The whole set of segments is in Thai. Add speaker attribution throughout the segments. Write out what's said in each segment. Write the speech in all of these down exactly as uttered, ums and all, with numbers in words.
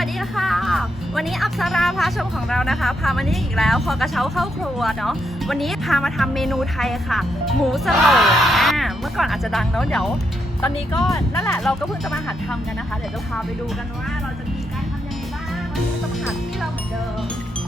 Speaker 1: วัสดีค่ะวันนี้อัปสราพาชมของเรานะคะพามานี่อีกแล้วคอกระเช้าเข้าครัวเนาะวันนี้พามาทำเมนูไทยค่ะหมูสโลงอ่าเมื่อก่อนอาจจะดังเนาะเดี๋ยวตอนนี้ก็นั่นแหละเราก็เพิ่งจะมาหัดทำกันนะคะเดี๋ยวจะพาไปดูกันว่าเราจะมีการทำยังไงบ้างวันนี้จะมาหัดที่เราเหมือนเดิม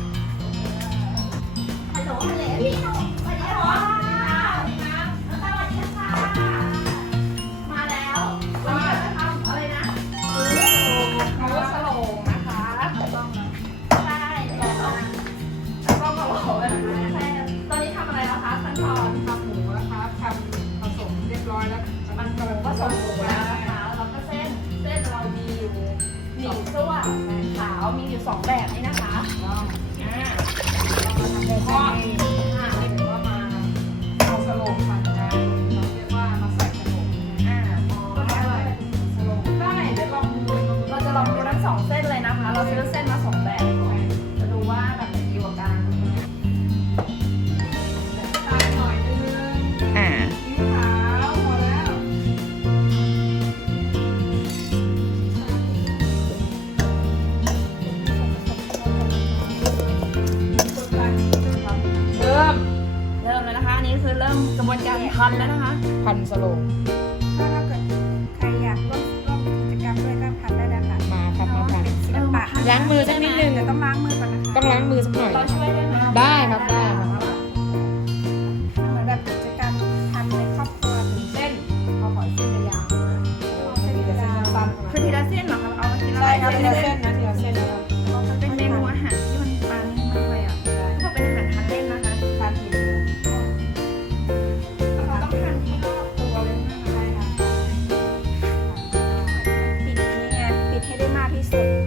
Speaker 1: ฮัลโหลฮัลโหลพี่หนุ่มสวัสดีค่ะสวัสดีค่ะมาแล้ววันนี้เราจะทำอะไรนะหมูสโลงนะคะใช่แล้วก็กระโหลกนะคะตอนนี้ทำอะไรนะคะขั้นตอน
Speaker 2: ทำหมูนะคะทำผสมเรียบร้อยแล้ว
Speaker 1: มันหมูผสมหมูแล้วนะคะแล้วก็เส้นเส้นเรามีอยู่หมี่ซั่วขาวมีอยู่สองแบบนี้นะคะอ่า
Speaker 2: ทอดค่ะเดี๋ยวว่ามาเอาสโลงมาได้เราเรียกว่ามาใส่สโลง
Speaker 1: อ่า
Speaker 2: ก็ได้สโลงได้เดี๋ยวลองดู
Speaker 1: เราจะลองดูทั้งสองเส้นเลยนะคะ เราซื้อเส้นมาสองแบบจะดูว่าแบบไหนดีกว่ากัน
Speaker 2: ตาหน่อยนึง
Speaker 1: อ่า
Speaker 2: สีขาวพอแล้วเริ่ม
Speaker 1: เริ่มแล้วนะคะอันนี้คือเริ่มกระบวนการพันแล้วนะคะ
Speaker 2: พันสโลง
Speaker 3: ถ้าเกิดใครอยากร่วมร่วมกิจกรรมด้วยก็พันได้นะคะ
Speaker 2: มาครับมาพัน
Speaker 3: เป็นศิลปะ
Speaker 2: ล้างมือสักนิดนึง
Speaker 3: แต่ต้องล้างมือก่อนนะคะ
Speaker 2: ต้องล้างมือสักหน่อย
Speaker 1: เราช่วยได้ไหม
Speaker 2: ได้ครับได้ครับ
Speaker 3: เหมือนแบบกิจกรรมทำในครอบครัวถึง
Speaker 2: เส้นเขาขอเส้นยาวๆเส้นเส้นสั้น
Speaker 1: คือทีละเส้นเหรอคะเอาทีละ
Speaker 2: ใช่ครับทีละ
Speaker 1: เส้
Speaker 2: เส้
Speaker 1: น
Speaker 2: นนะทีละเส้นนะครับ
Speaker 1: มันเป็นเมนูอาหารที่มันปานิ่มมากเลยอ่ะก็เป็นอาหารทานเล่นนะคะ
Speaker 2: ทานทีเดียว
Speaker 1: เราต้องทานที่รอบตัวเลยนะคะ
Speaker 3: ปิดนี่ไงปิดให้ได้มากที่สุด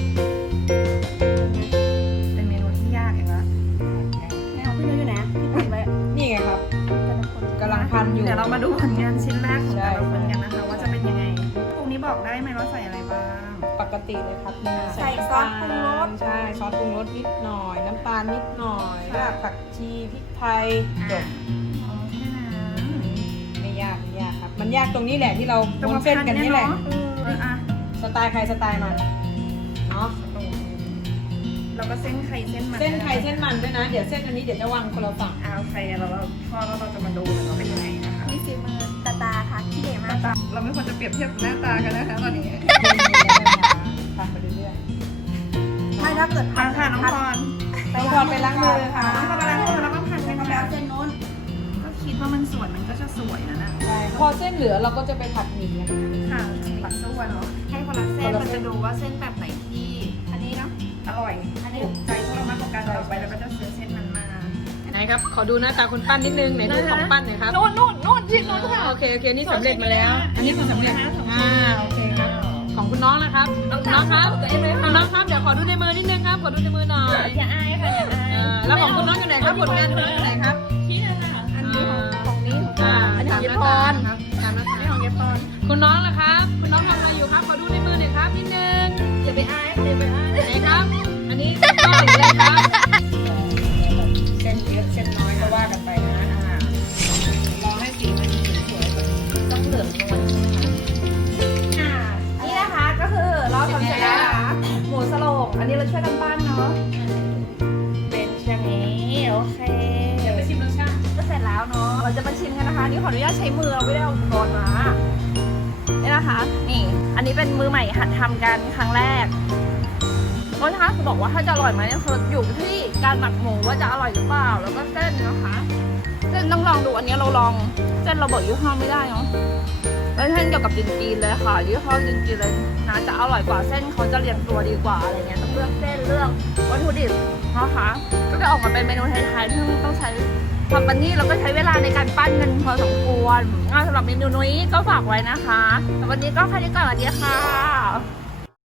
Speaker 1: เป็นเมนูที่ยากเองละ
Speaker 3: ไม่เอาขึ้นเยอะอยู่นะที่พันไว้
Speaker 2: นี่ไงครับ
Speaker 3: แต่ละคน
Speaker 2: กำลังพันอยู่
Speaker 1: เดี๋ยวเรามาดูผลงานชิ้นแรกของแต่ละคน
Speaker 2: ใช่
Speaker 1: กันนะคะว่าจะเป็นยังไงพวกนี้บอกได้ไหมว่าใส่อะไรบ้าง
Speaker 2: ปกติเลยครับนี่
Speaker 3: ใส่ซอสปรุงรส
Speaker 2: ใช่ซอสปรุงรสนิดหน่อย น้ำตาลนิดหน่อยรากผักชีพริกไทยจบ
Speaker 1: อ๋อแค่นั้น
Speaker 2: ไม่ยากไม่ยากครับ มันยากตรงนี้แหละที่เราม้วนเส้นกันนี่แหละ
Speaker 1: เอออ่ะ
Speaker 2: สไตล์ใครสไตล์มันเนาะ
Speaker 1: เราก็เส้นไข่เส้นมัน
Speaker 2: เส้นใครเส้นมันด้วยนะ เดี๋ยวเส้นอันนี้เดี๋ยวจะวางคนละฝั่ง
Speaker 1: เอาไข่เราเราทอดแล้วเราจะมาดูกันว่าเป็นยังไงนะคะ
Speaker 3: นี่ฝีมือตาตาค่ะขี้เหร่มาก
Speaker 1: เราไม่ควรจะเปรียบเทียบกับหน้าตากันนะคะตอนนี้
Speaker 2: พันไปเรื่อย
Speaker 3: ไม่ถ้าเกิด
Speaker 1: มาค่ะน้องพร
Speaker 2: ๆน้องพรไปล้างมือค่ะ
Speaker 1: น้องพรไปล้างมือแล้วก็พัน
Speaker 3: ใช้
Speaker 1: กัน
Speaker 3: กาแฟ
Speaker 1: ค่ะ
Speaker 3: เส้นนู้น
Speaker 1: ก็คิดว่ามันสวยมันก็จะสวยนะนะ
Speaker 2: ใช่พอเส้นเหลือเราก็จะไปผัดหมี่กัน
Speaker 1: ค่ะปัดสู้กันเนาะให้คนละเส้นเราจะดูว่าเส้นแบบไหนที่อันนี้เนาะอร่อยอันนี้ถูกใจพวกเรามากกว่ากันต่อไปเราก็จะซื้อเส้นนั้นมา
Speaker 2: ไหนครับขอดูหน้าตาคนปั้นนิดนึงไหนดูของปั้นหน่อยครับ
Speaker 1: นู่นนู่นนู่นชิ้นนู่นค่ะ
Speaker 2: โอเคโอเคนี่สำเร็จมาแล้ว อันนี้คือสำเร็จอ่าโอเคครับของคุณน้องนะครับคุณน้องครับคุณน้องครับเดี๋ยวขอดูในมือนิดนึงครับขอดูในมือหน่อย
Speaker 1: อย่าอายค่ะอย่าอาย
Speaker 2: อ่าแล้วของคุณน้องอยู่ไหนครับผลงานคุณน้องอยู่ไหนครับ
Speaker 1: ที่นั่นน่ะอันนี้ของ
Speaker 3: ของนี้ของ
Speaker 2: อ่า
Speaker 3: อันนี้ของ
Speaker 2: ตาม
Speaker 3: เย
Speaker 2: หน้า
Speaker 3: พ
Speaker 2: ตาร ครับตามหน้า
Speaker 1: อัน
Speaker 2: ตา
Speaker 1: นี้ของเยปอน
Speaker 2: คุณน้องล่ะครับ คุณน้องทำอะไรอยู่ครับขอดูในมือหน่อยครับนิดนึง
Speaker 1: อย่าไปอายค่ะอย่าไปอาย
Speaker 2: ไหนครับ อันนี้ก้อนหรืออะไรครับเส้นเยอะเส้นน้อยก็ว่ากันไปนะอ่ารอให้สีมันสวยๆก่อน
Speaker 1: ต้องเหลืองนวลใช่ไหมคะอ่านี่นะคะก็คือเราทำเสร็จแล้วนะคะหมูสโลงอันนี้เราช่วยกันปั้นเนาะเป็นอย่างนี้โอเค
Speaker 2: เดี๋ยวไปชิมรสชาติ
Speaker 1: ก็เสร็จแล้วเนาะเราจะมาชิมกันนะคะนี่ขออนุญาตใช้มือเราไม่ได้เอาอุปกรณ์มานี่นะคะ นี่ อันนี้เป็นมือใหม่หัดทำกันครั้งแรกรสชาติจะบอกว่าถ้าจะอร่อยไหมเนี่ยคืออยู่ที่การหมักหมูว่าจะอร่อยหรือเปล่าแล้วก็เส้นนะคะเส้นต้องลองดูอันนี้เราลองเส้นเราบอกยี่ห้อไม่ได้เนาะเป็นเส้นเกี่ยวกับจีนๆเลยค่ะยี่ห้อจีนๆเลยนะจะอร่อยกว่าเส้นเขาจะเรียงตัวดีกว่าอะไรเงี้ยต้องเลือกเส้นเลือกวัตถุดิบนะคะก็จะออกมาเป็นเมนูไทยๆที่ต้องใช้ทำปันนี่เราก็ใช้เวลาในการปั้นกันพอสมควรสำหรับเมนูนี้ก็ฝากไว้นะคะแต่วันนี้ก็แค่นี้ก่อนสวัสดีค่ะ